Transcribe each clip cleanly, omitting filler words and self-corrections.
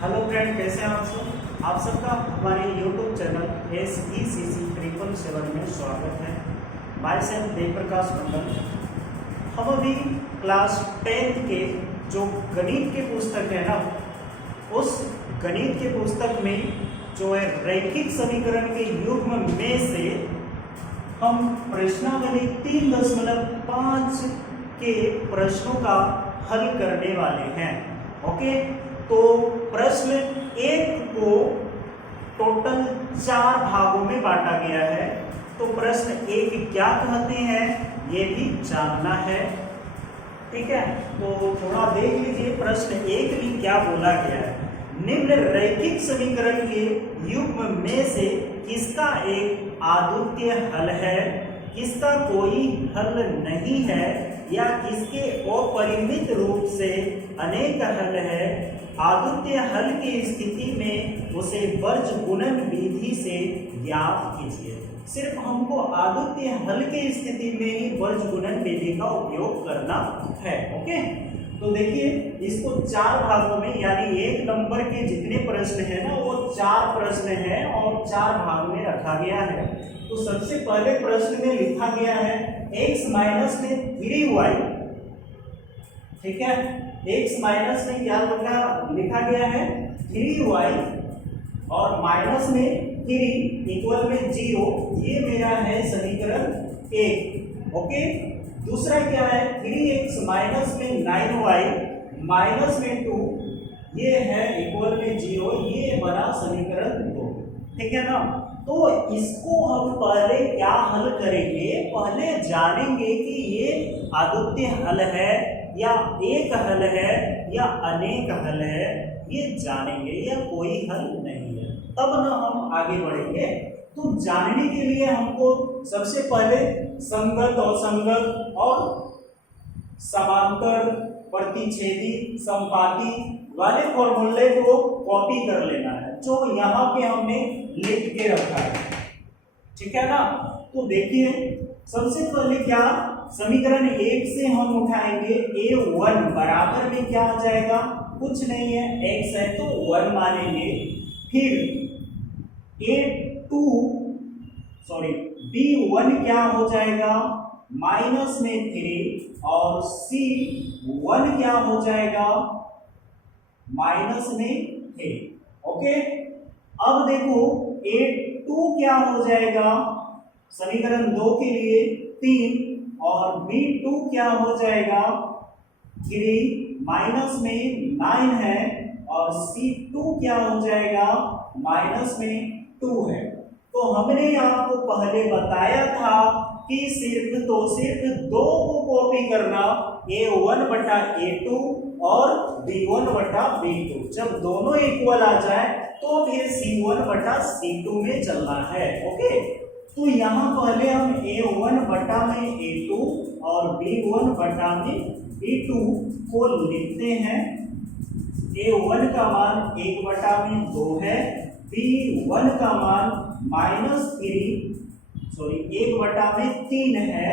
Hello friend, कैसे हैं आप सब। आप सबका हमारे यूट्यूब चैनल SECC 777 में स्वागत है। भाई साहब देव प्रकाश मंडल। हम अभी क्लास 10th के जो गणित के पुस्तक है ना, उस गणित के पुस्तक में जो है रैखिक समीकरण के युग्म में से हम प्रश्नावली 3.5 के प्रश्नों का हल करने वाले हैं। ओके, तो प्रश्न एक को टोटल 4 भागों में बांटा गया है। तो प्रश्न एक क्या कहते हैं ये भी जानना है, ठीक है। तो थोड़ा देख लीजिए प्रश्न एक में क्या बोला गया है। निम्न रैखिक समीकरण के युग्म में से किसका एक अद्वितीय हल है, किसका कोई हल नहीं है, या किसके अपरिमित रूप से अनेक हल है। अद्वितीय हल की स्थिति में उसे वर्गगुणन विधि से ज्ञात कीजिए। सिर्फ हमको अद्वितीय हल की स्थिति में ही वर्गगुणन विधि का उपयोग करना है। ओके, तो देखिए इसको 4 भागों में, यानी 1 नंबर के जितने प्रश्न है ना वो 4 प्रश्न है और 4 भाग में रखा गया है। तो सबसे पहले प्रश्न में लिखा गया है x माइनस में 3y, ठीक है। x माइनस में क्या लिखा गया है 3y और माइनस में 3 इक्वल में 0। ये मेरा है समीकरण 1। ओके, दूसरा क्या है 3x माइनस में 9y माइनस में 2, ये है इक्वल में 0। ये बना समीकरण 2, ठीक है ना। तो इसको हम पहले क्या हल करेंगे, पहले जानेंगे कि ये अद्वितीय हल है या एक हल है या अनेक हल है, ये जानेंगे, या कोई हल नहीं है, तब ना हम आगे बढ़ेंगे। तो जानने के लिए हमको सबसे पहले संगत और असंगत और समांतर प्रतिच्छेदी संपाती वाले फॉर्मूले को कॉपी कर लेना है, जो यहाँ पे हमने लिख के रखा है, ठीक है ना। तो देखिए सबसे पहले क्या समीकरण 1 से हम उठाएंगे a1 बराबर में क्या आ जाएगा, कुछ नहीं है, x है तो 1 मानेंगे। फिर b1 क्या हो जाएगा माइनस में 3 और c1 क्या हो जाएगा माइनस में 3। ओके, अब देखो a2 क्या हो जाएगा समीकरण 2 के लिए 3 और b2 क्या हो जाएगा 3 माइनस में 9 है और c2 क्या हो जाएगा माइनस में 2 है। तो हमने आपको पहले बताया था कि सिर्फ 2 को कॉपी करना, a1 बटा a2 और b1 बटा b2। जब दोनों इक्वल आ जाए तो फिर c1 बटा c2 में चलना है। ओके, तो यहाँ पहले हम a1 बटा में a2 और b1 बटा में b2 को लिखते हैं। a1 का मान 1 बटा में 2 है, b1 का मान -1 बटा में 3 है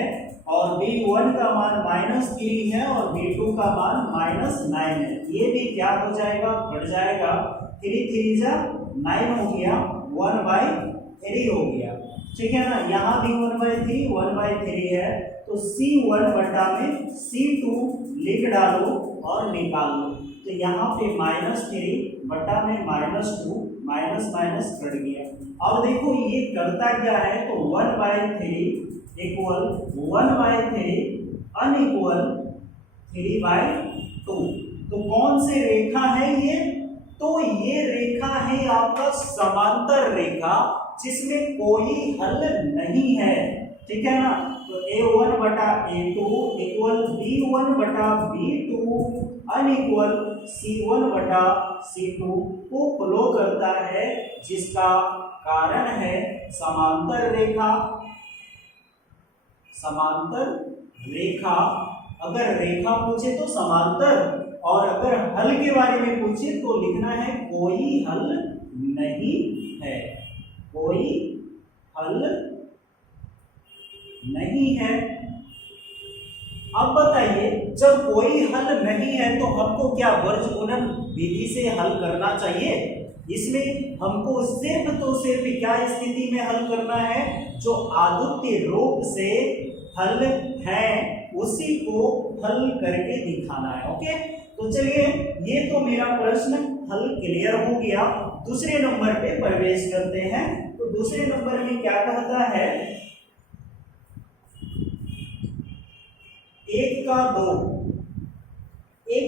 और b1 का मान -3 है और b2 का मान -9 है। ये भी क्या हो जाएगा, बढ़ जाएगा, 3 3 जा 9 हो गया, 1/3 हो गया, ठीक है ना। यहाँ भी 1/3 है, तो c1 बटा में c2 लिख डालो और निकाल लो। तो यहाँ पे -3 बटा में -2, माइनस माइनस कट गया। अब देखो ये करता क्या है, तो 1/3 इक्वल 1/3 अनइक्वल 3/2। तो कौन से रेखा है ये, तो ये रेखा है आपका समांतर रेखा जिसमें कोई हल नहीं है, ठीक है ना। तो a1 बटा a2 इक्वल b1 बटा b2 अनइक्वल c1 बटा c2 को फ्लो करता है, जिसका कारण है समांतर रेखा। समांतर रेखा, अगर रेखा पूछे तो समांतर, और अगर हल के बारे में पूछे तो लिखना है कोई हल नहीं है, कोई हल नहीं है। अब बताइए, जब कोई हल नहीं है तो हमको क्या वर्गगुणन विधि से हल करना चाहिए? इसमें हमको सिर्फ तो सिर्फ क्या स्थिति में हल करना है? जो आद्युतीय रूप से हल है उसी को हल करके दिखाना है। ओके, तो चलिए, ये तो मेरा प्रश्न हल क्लियर हो गया। दूसरे नंबर पे प्रवेश करते हैं। तो दूसरे नंबर में क्या कहता है? 1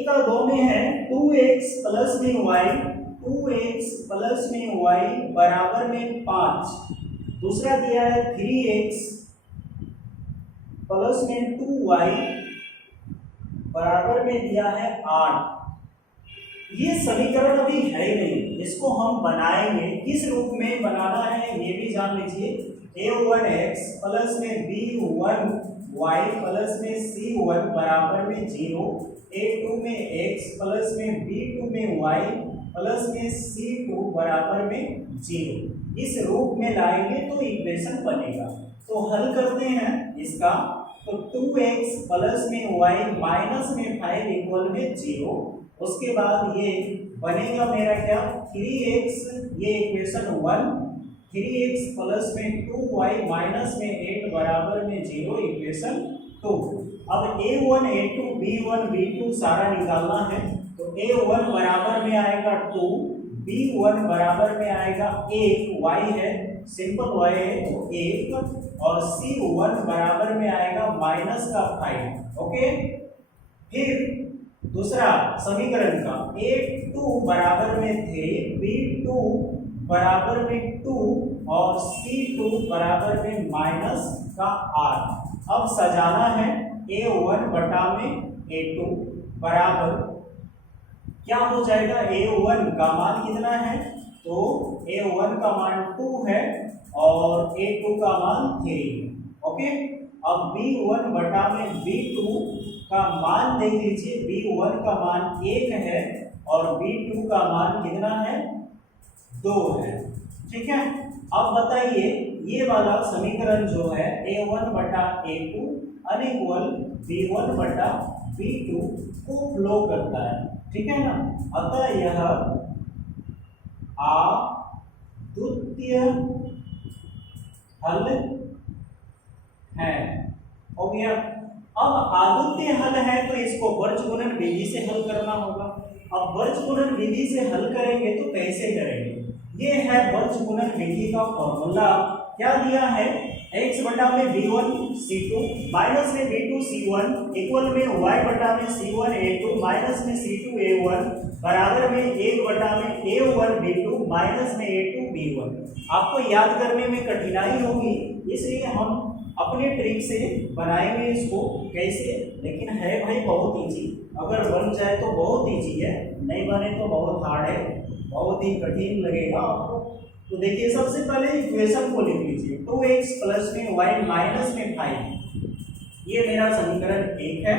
का 2 में है 2x प्लस में y, 2x प्लस में y बराबर में 5। दूसरा दिया है 3x प्लस में 2y बराबर में दिया है 8। ये समीकरण अभी है ही नहीं, इसको हम बनाएंगे। किस रूप में बनाना है ये भी जान लीजिए। a1x प्लस में b1y प्लस में c1 बराबर में 0, a2 में x प्लस में b2 में y प्लस में c2 बराबर में 0। इस रूप में लाएंगे तो इक्वेशन बनेगा। तो हल करते हैं इसका। तो 2x प्लस में y माइनस में 5 इक्वल में 0। उसके बाद ये बनेगा मेरा क्या? 3x, ये इक्वेशन 1, 3x प्लस में 2y माइनस में 8 बराबर में 0, इक्वेशन 2। अब a1 a2 b1 b2 सारा निकालना है। तो a1 बराबर में आएगा 2, b1 बराबर में आएगा 1, y है सिंपल y है तो 1, और c1 बराबर में आएगा माइनस का 5। ओके, फिर दूसरा समीकरण का a2 बराबर में 3, b2 बराबर में 2 और c2 बराबर में माइनस का r। अब सजाना है a1 बटा में a2 बराबर क्या हो जाएगा? a1 का मान कितना है? तो a1 का मान 2 है और a2 का मान 3 है। ओके, अब b1 बटा में b2 का मान देख लीजिए। b1 का मान 1 है और b2 का मान कितना है? 2 है। ठीक है, अब बताइए, ये वाला समीकरण जो है a1 बटा a2 अनइक्वल b1 बटा b2 को फ्लो करता है। ठीक है ना? अतः यह अद्वितीय हल है। हो गया। अब अद्वितीय हल है तो इसको वर्गगुणन विधि से हल करना होगा। अब वर्गगुणन विधि से हल करेंगे तो कैसे करेंगे? ये है वर्गगुणन विधि का फॉर्मूला। क्या दिया है? x बटा में b1 c2 माइनस में b2 c1 इक्वल में y बटा में c1 a2 माइनस में c2 a1 बराबर में 1 बटा में a1 b2 माइनस में a2 b1। आपको याद करने में कठिनाई होगी, इसलिए हम अपने ट्रिक से बनाएंगे इसको। कैसे? लेकिन है भाई बहुत इजी। अगर बन जाए तो बहुत इजी है, नहीं बने तो बहुत हार्ड है, बहुत ही कठिन लगेगा आपको। तो देखिए, सबसे पहले इक्वेशन को लिख लीजिए। 2x प्लस में y माइनस में 5, ये मेरा समीकरण 1 है।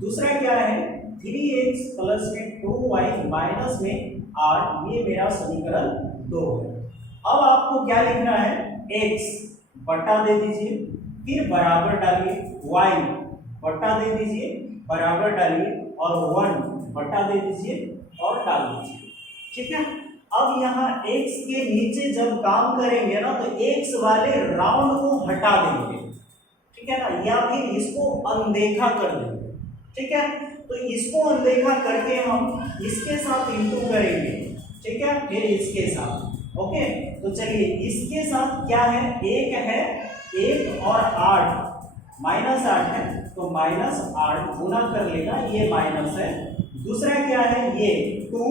दूसरा क्या है? 3x प्लस में 2y माइनस में 8, ये मेरा समीकरण 2 है। अब आपको क्या लिखना है? x बटा दे दीजिए, फिर बराबर डालिए, y बटा दे दीजिए, बराबर डालिए, और 1 बटा दे दीजिए और डाल दीजिए। ठीक है, अब यहाँ x के नीचे जब काम करेंगे ना तो x वाले राउंड को हटा देंगे। ठीक है ना, या फिर इसको अनदेखा कर देंगे। ठीक है, तो इसको अनदेखा करके हम इसके साथ इंटू करेंगे। ठीक है, फिर इसके साथ। ओके, तो चलिए, इसके साथ क्या है? 1 है, 1 और 8 माइनस 8 है, तो माइनस 8 गुना कर लेगा, ये माइनस है। दूसरा क्या है? ये 2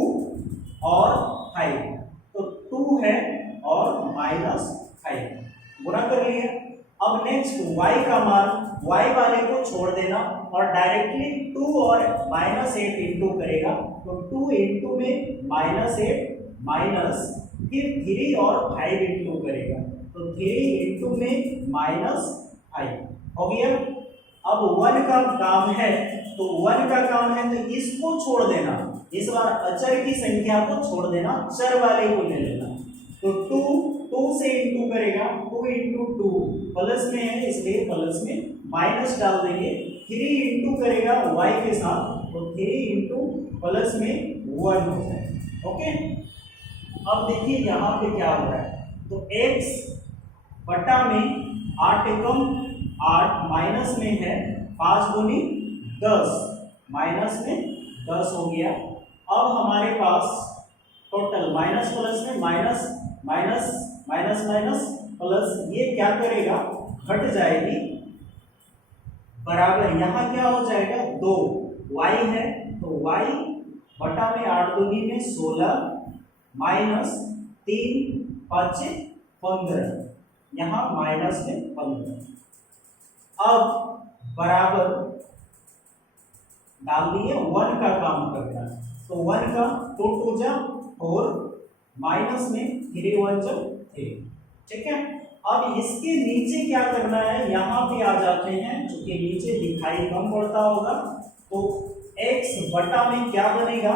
और 5, तो 2 है और माइनस 5 गुना कर लिया। अब नेक्स्ट y का मान, y वाले को छोड़ देना और डायरेक्टली 2 और -8 इंटू करेगा, तो 2 इंटू में -8 माइनस, फिर 3 और 5 इंटू करेगा, तो 3 इंटू में -5 हो गया। अब 1 का काम है, तो 1 का काम है तो इसको छोड़ देना, इस बार अचर की संख्या को छोड़ देना, चर वाले को ले लेना। तो 2 से इंटू करेगा, 2 इंटू 2 प्लस में है इसलिए प्लस में, माइनस डाल देंगे, 3 इंटू करेगा y के साथ, तो 3 इंटू प्लस में 1 हो जाएगा। ओके, अब देखिए यहाँ पे क्या हो रहा है, तो x बटा में 8 एकम 8 माइनस में है 5 दूनी 10, माइनस में 10 हो गया। अब हमारे पास टोटल माइनस प्लस में minus minus minus minus plus, ये क्या करेगा घट जाएगी, बराबर यहाँ क्या हो जाएगा 2 y है, तो y बटा में 8 दूनी में 16 माइनस 3 5 15, यहाँ माइनस में 15। अब बराबर डाल दिए, 1 का काम करना है, तो 1 का 2 2 जा 4 माइनस में 3 1 जा 3, ठीक है। अब इसके नीचे क्या करना है, यहाँ पे आ जाते हैं, चूंकि नीचे दिखाई कम पड़ता होगा, तो x बटा में क्या बनेगा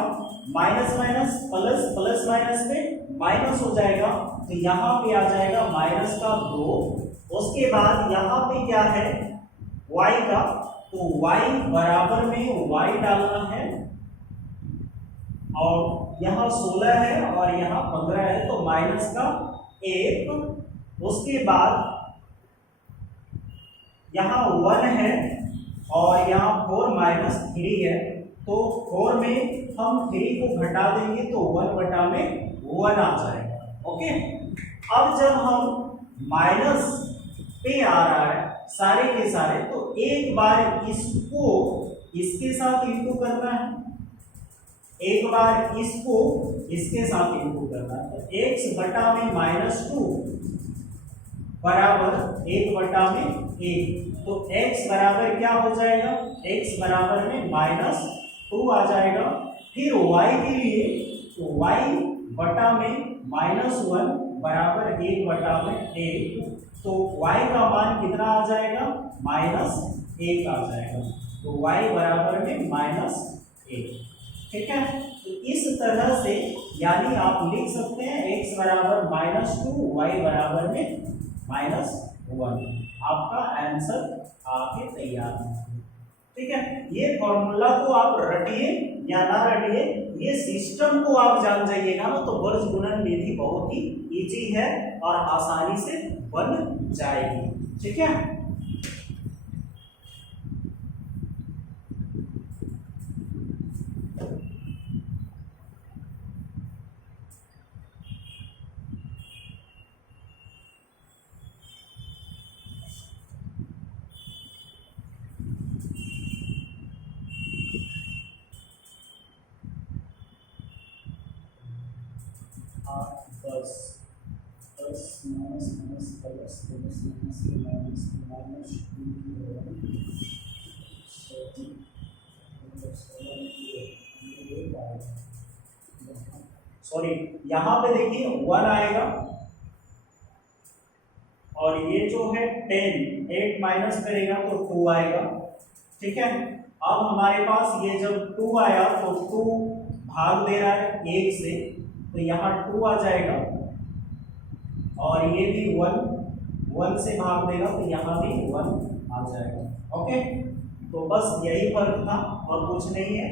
minus minus plus, plus minus में माइनस हो जाएगा, तो यहाँ पे आ जाएगा माइनस का 2। उसके बाद यहाँ पे क्या है y का, तो y बराबर में y डालना है, और यहाँ 16 है और यहाँ 15 है, तो माइनस का 1। उसके बाद यहाँ 1 है और यहाँ 4 माइनस 3 है, तो 4 में हम 3 को घटा देंगे तो 1 बटा में 1 आ जाएगा। ओके, अब जब हम माइनस पे आ रहा है सारे के सारे, तो एक बार इसको इसके साथ इंटू करना है, एक बार इसको इसके साथ इंटू करना है, तो x बटा में -2 बराबर 1 बटा में 1, तो x बराबर क्या हो जाएगा, x बराबर में -2 आ जाएगा। फिर y के लिए, तो y बटा में -1 बराबर 1 बटा में 1, तो y का मान कितना आ जाएगा -1 आ जाएगा, तो y बराबर में -1, ठीक है। तो इस तरह से यानी आप लिख सकते हैं x बराबर -2 y बराबर में -1, आपका आंसर आके तैयार है, ठीक है। ये फॉर्मूला को आप रटिए या ना रटिए, ये सिस्टम को आप जान जाइएगा ना, तो वर्ग गुणन विधि बहुत ही इजी है और आसानी से बन जाएगी, ठीक है। सॉरी, यहां पे देखिए 1 आएगा और ये जो है 10 8 माइनस करेगा तो 2 आएगा, ठीक है। अब हमारे पास ये जब 2 आया तो 2 भाग दे रहा है 1 से, तो यहाँ 2 आ जाएगा, और ये भी 1 से भाग देगा तो यहाँ भी 1 आ जाएगा। ओके, तो बस यही फर्क था और कुछ नहीं है।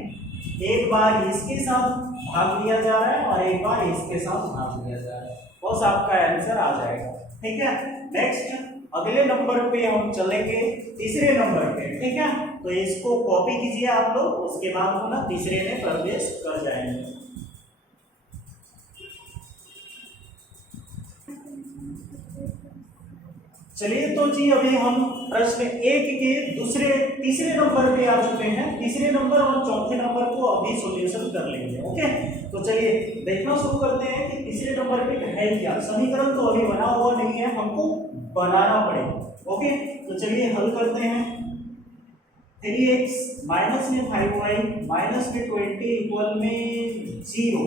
एक बार इसके साथ भाग दिया जा रहा है और एक बार इसके साथ भाग दिया जा रहा है, बस आपका आंसर आ जाएगा, ठीक है। नेक्स्ट अगले नंबर पे हम चलेंगे, तीसरे नंबर पे, ठीक है। तो इसको कॉपी कीजिए आप लोग, उसके बाद हम ना तीसरे में प्रवेश कर जाएंगे। चलिए तो जी अभी हम प्रश्न 1 के तीसरे नंबर पे आ चुके हैं। तीसरे नंबर और चौथे नंबर को अभी सॉल्यूशन कर लेंगे। ओके, तो चलिए देखना शुरू करते हैं कि तीसरे नंबर पे है क्या। समीकरण तो अभी बना हुआ नहीं है, हमको बनाना पड़ेगा। ओके, तो चलिए हल करते हैं। 3x माइनस में 5y माइनस में 20 इक्वल में 0,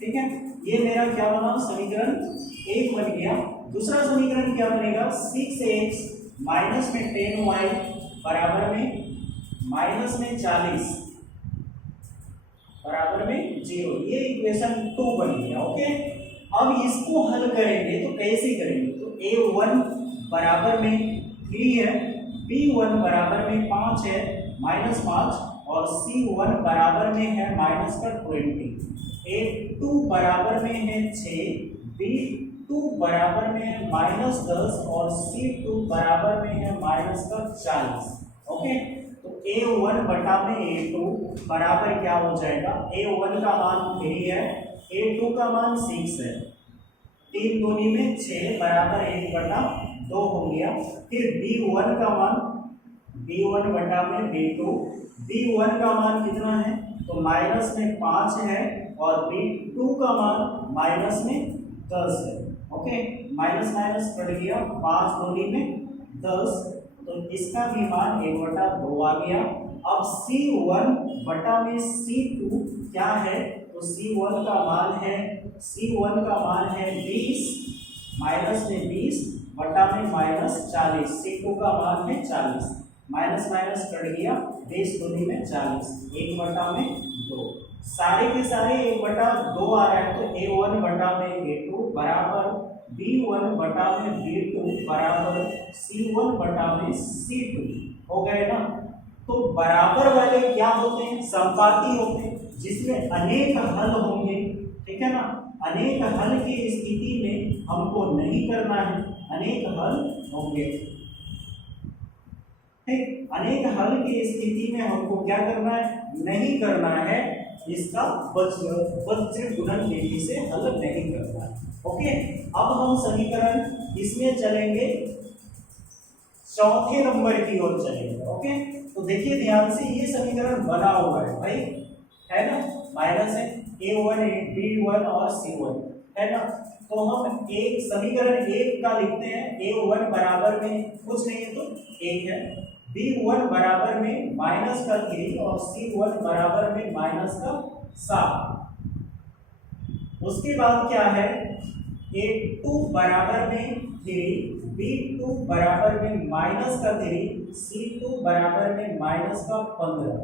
ठीक है। ये मेरा क्या बना, समीकरण 1 बन गया। दूसरा समीकरण क्या बनेगा, 6x माइनस में 10y बराबर में माइनस में 40 बराबर में 0, ये इक्वेशन 2 बन गया। ओके, अब इसको हल करेंगे तो कैसे करेंगे, तो a1 बराबर में 3 है B1 बराबर में 5 है -5 और C1 बराबर में है -20। A2 बराबर में है 6, B2 बराबर में है -10 और C2 बराबर में है -40। ओके, तो A1 बटा में A2 बराबर क्या हो जाएगा? A1 का मान 3 है, A2 का मान 6 है, 3 दूनी में 6 बराबर 1/2 हो गया। फिर B1 का मान, B1 बटा में B2, B1 का मान कितना है? तो माइनस में 5 है और B2 का मान माइनस में 10 है। ओके, माइनस माइनस कट गया, 5 दूनी में 10, तो इसका भी मान 1/2 आ गया। अब C1 बटा में C2 क्या है? तो C1 का मान है 20 माइनस में 20 बटा में -40, C2 का मान है 40, माइनस माइनस कट गया, 20 दूनी में 40, 1/2, सारे के सारे 1/2 आ रहा है। तो A1 बटा में A2 बराबर B1 बटा में B2 बराबर C1 बटा में C2 हो गए ना। तो बराबर वाले क्या होते हैं? समपाती होते हैं, जिसमें अनेक हल होंगे। ठीक है ना, अनेक हल की स्थिति में हमको नहीं करना है, अनेक हल होंगे। ठीक, अनेक हल की स्थिति में हमको क्या करना है? नहीं करना है, इसका वज्र गुणन विधि से हल नहीं करना है। ओके, अब हम समीकरण इसमें चलेंगे, चौथे नंबर की ओर चलेंगे। ओके, तो देखिए ध्यान से, ये समीकरण बना हुआ है भाई, है ना, माइनस है A1 B1 और C1, है ना। तो हम एक समीकरण 1 का लिखते हैं, A1 बराबर में कुछ नहीं है तो 1 है, B1 बराबर में -3 और C1 बराबर में -7। उसके बाद क्या है? A2 बराबर में 3, B2 बराबर में -3, C2 बराबर में -15।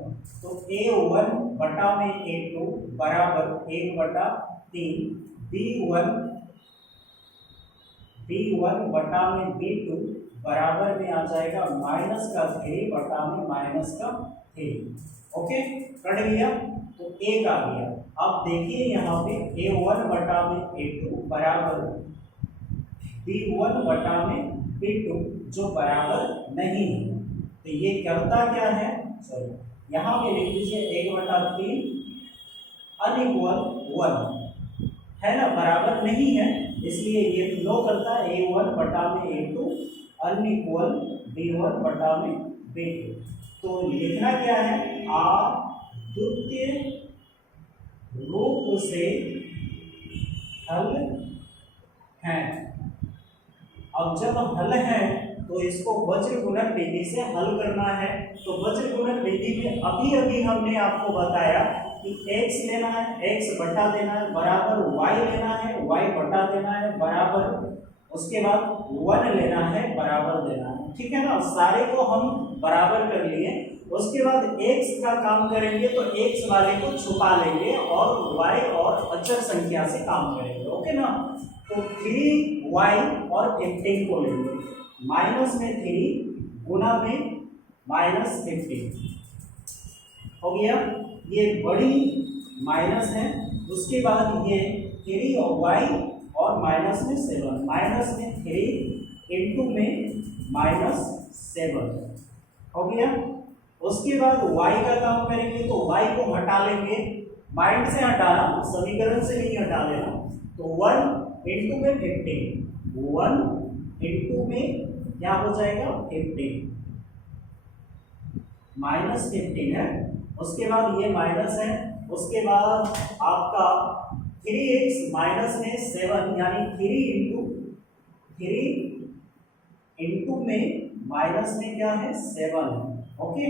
तो A1 बटा में A2 बराबर 1/3, B1 बटा में B2 बराबर में आ जाएगा -3 बटा में -3। ओके, कट गया, तो 1 आ गया। अब देखिए यहाँ पे A1 बटा में A2 बराबर B1 बटा में B2 जो बराबर नहीं है, तो ये करता क्या है? सॉरी, यहाँ पे लिख लीजिए 1/3 अनइक्वल 1, है ना, बराबर नहीं है, इसलिए ये फ्लो करता है A1 बटा में A2 अनइक्वल B1 बटा में B2। तो लिखना क्या है? अद्वितीय रूप से हल है। अब जब हल है तो इसको वज्र गुणन विधि से हल करना है। तो वज्र गुणन विधि में अभी अभी हमने आपको बताया कि x लेना है, x बटा देना है, बराबर y लेना है, y बटा देना है, बराबर, उसके बाद 1 लेना है, बराबर देना है। ठीक है ना, सारे को हम बराबर कर लिए। उसके बाद x का काम करेंगे तो x वाले को छुपा लेंगे और y और अचर संख्या से काम करेंगे। ओके ना, तो 3y और 15 को लेंगे, माइनस में 3 गुना में -15 हो गया। ये बड़ी माइनस है, उसके बाद ये 3 और y और माइनस में 7, माइनस में 3 इंटू में -7 हो गया। उसके बाद y का काम करेंगे तो y को हटा लेंगे, माइंड से हटाना, समीकरण से नहीं हटा लेना। तो 1 इंटू में 15, 1 इंटू में क्या हो जाएगा? 15, -15 है। उसके बाद ये माइनस है, उसके बाद आपका 3x माइनस में 7 यानी 3 इंटू में माइनस में क्या है? 7 है। ओके,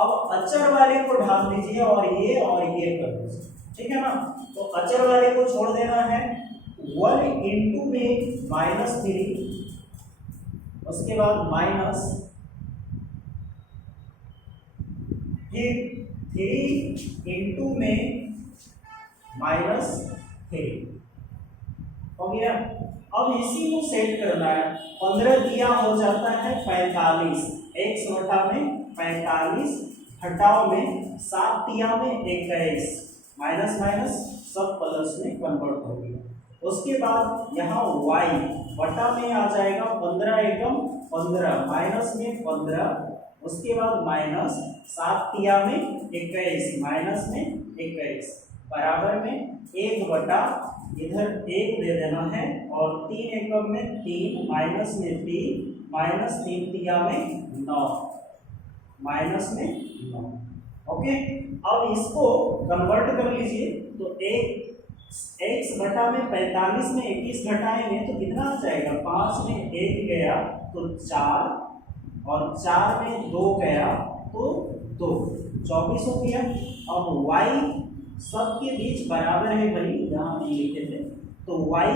अब अचर वाले को ढाल दीजिए और ये कर दीजिए। ठीक है ना, तो अचर वाले को छोड़ देना है। 1 इंटू में -3, उसके बाद माइनस, फिर 3 इंटू में -3 हो गया। अब इसी को सेट करना है। 15 दिया हो जाता है 45, x बटा में 45 घटाओ में 7 दिया में 21, माइनस माइनस सब प्लस में कन्वर्ट हो गया। उसके बाद यहाँ y बटा में आ जाएगा 15 एकम 15 माइनस में 15, उसके बाद माइनस 7 दिया में 21 माइनस में 21 बराबर में 1 बटा इधर 1 दे देना है और 3 एकम में 3 माइनस में 3 माइनस 3 दिया में 9 माइनस में 9। ओके, अब इसको कन्वर्ट कर लीजिए तो x बटा में 45 में 21 घटाएंगे तो कितना आ जाएगा, 5 में 1 गया तो 4 और 4 में 2 गया तो 2, 24 हो गया। अब y सबके बीच बराबर है भाई, यहाँ नहीं लिखे थे, तो y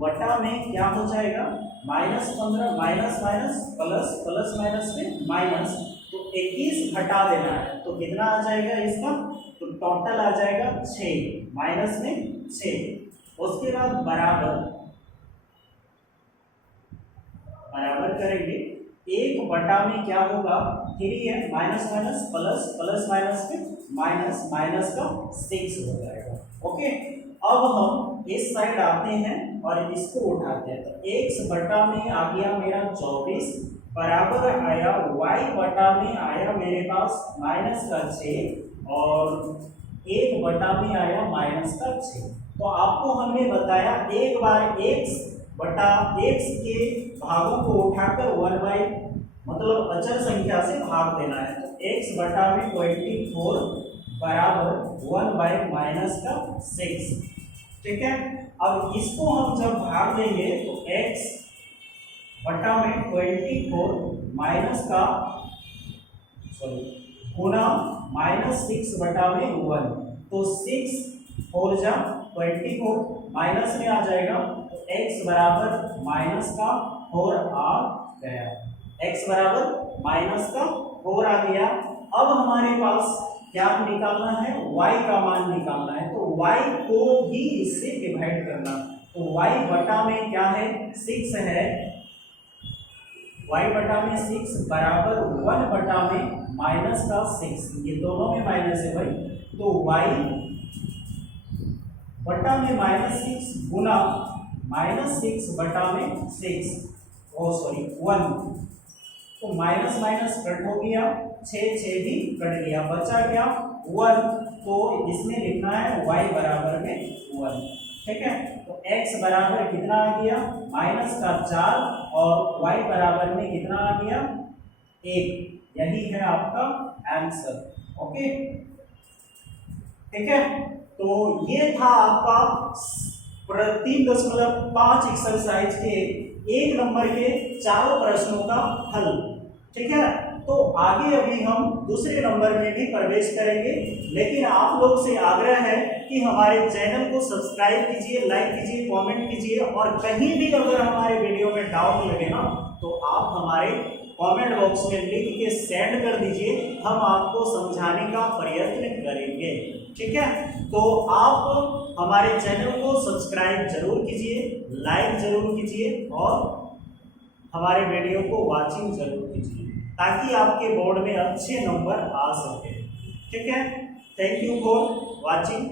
बटा में क्या हो जाएगा, -15 minus minus plus plus minus में माइनस, तो 21 घटा देना है तो कितना आ जाएगा इसका, तो टोटल आ जाएगा 6 माइनस में 6। उसके बाद बराबर करेंगे, 1 बटा में क्या होगा 3 है, minus minus plus plus minus में माइनस माइनस का 6 हो जाएगा। ओके, अब हम इस साइड आते हैं और इसको उठाते हैं, तो x बटा में आ गया मेरा 24 बराबर आया y बटा में आया मेरे पास माइनस का 6 और 1 बटा में आया माइनस का 6। तो आपको हमने बताया एक बार x बटा x के भागों को उठाकर 1 मतलब अचर संख्या से भाग देना है, तो x बटा में 24 बराबर 1 माइनस का 6। ठीक है, अब इसको हम जब भाग देंगे तो x बटा में 24 माइनस का गुना -6 बटा में 1, तो 6 4 जा 24 माइनस में आ जाएगा, तो x बराबर माइनस का 4 आ गया, x बराबर माइनस का 4 आ गया। अब हमारे पास क्या निकालना है, y का मान निकालना है, तो y को भी इससे डिवाइड करना, तो y बटा में क्या है 6 है, y बटा में 6 बराबर 1 बटा में माइनस का 6, ये दोनों में माइनस है भाई, तो y बटा में -6 गुना -6 बटा में 6 1, तो माइनस माइनस कट हो गया, 6 भी कट गया, बचा क्या 1, तो इसमें लिखना है y बराबर में 1। ठीक है, तो x बराबर कितना आ गया -4 और y बराबर में कितना आ गया 1, यही है आपका आंसर। ओके, ठीक है, तो ये था आपका 3.5 एक्सरसाइज के 1 नंबर के चारों प्रश्नों का हल। ठीक है, तो आगे अभी हम दूसरे नंबर में भी प्रवेश करेंगे, लेकिन आप लोग से आग्रह है कि हमारे चैनल को सब्सक्राइब कीजिए, लाइक कीजिए, कमेंट कीजिए, और कहीं भी अगर हमारे वीडियो में डाउट लगे ना तो आप हमारे कमेंट बॉक्स में लिख के सेंड कर दीजिए, हम आपको समझाने का प्रयत्न करेंगे। ठीक है, तो आप हमारे चैनल को सब्सक्राइब जरूर कीजिए, लाइक जरूर कीजिए और हमारे वीडियो को वॉचिंग जरूर कीजिए, ताकि आपके बोर्ड में अच्छे नंबर आ सके। ठीक है, थैंक यू फॉर वॉचिंग।